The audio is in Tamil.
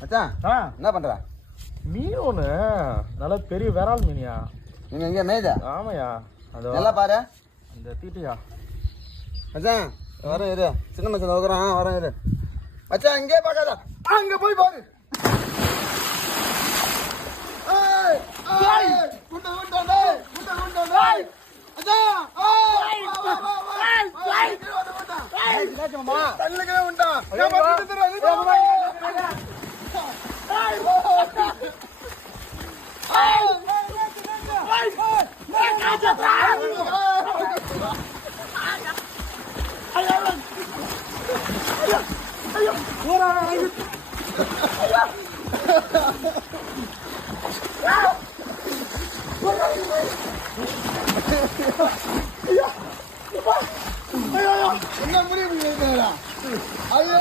மச்சான் என்ன பண்ற? மீன் ஒண்ணு நல்ல பெரிய விரால் மீனியா. நீங்க எங்க மேய்தா? ஆமாயா, அது நல்லா பாரு. அந்த தீட்டியா மச்சான் வரேன் இரு. சின்ன மச்சான் நோக்குறான், வரேன் இரு. மச்சான் இங்கே பார்க்காத, அங்க போய் பாரு. என்ன முடிவு? ஐயோ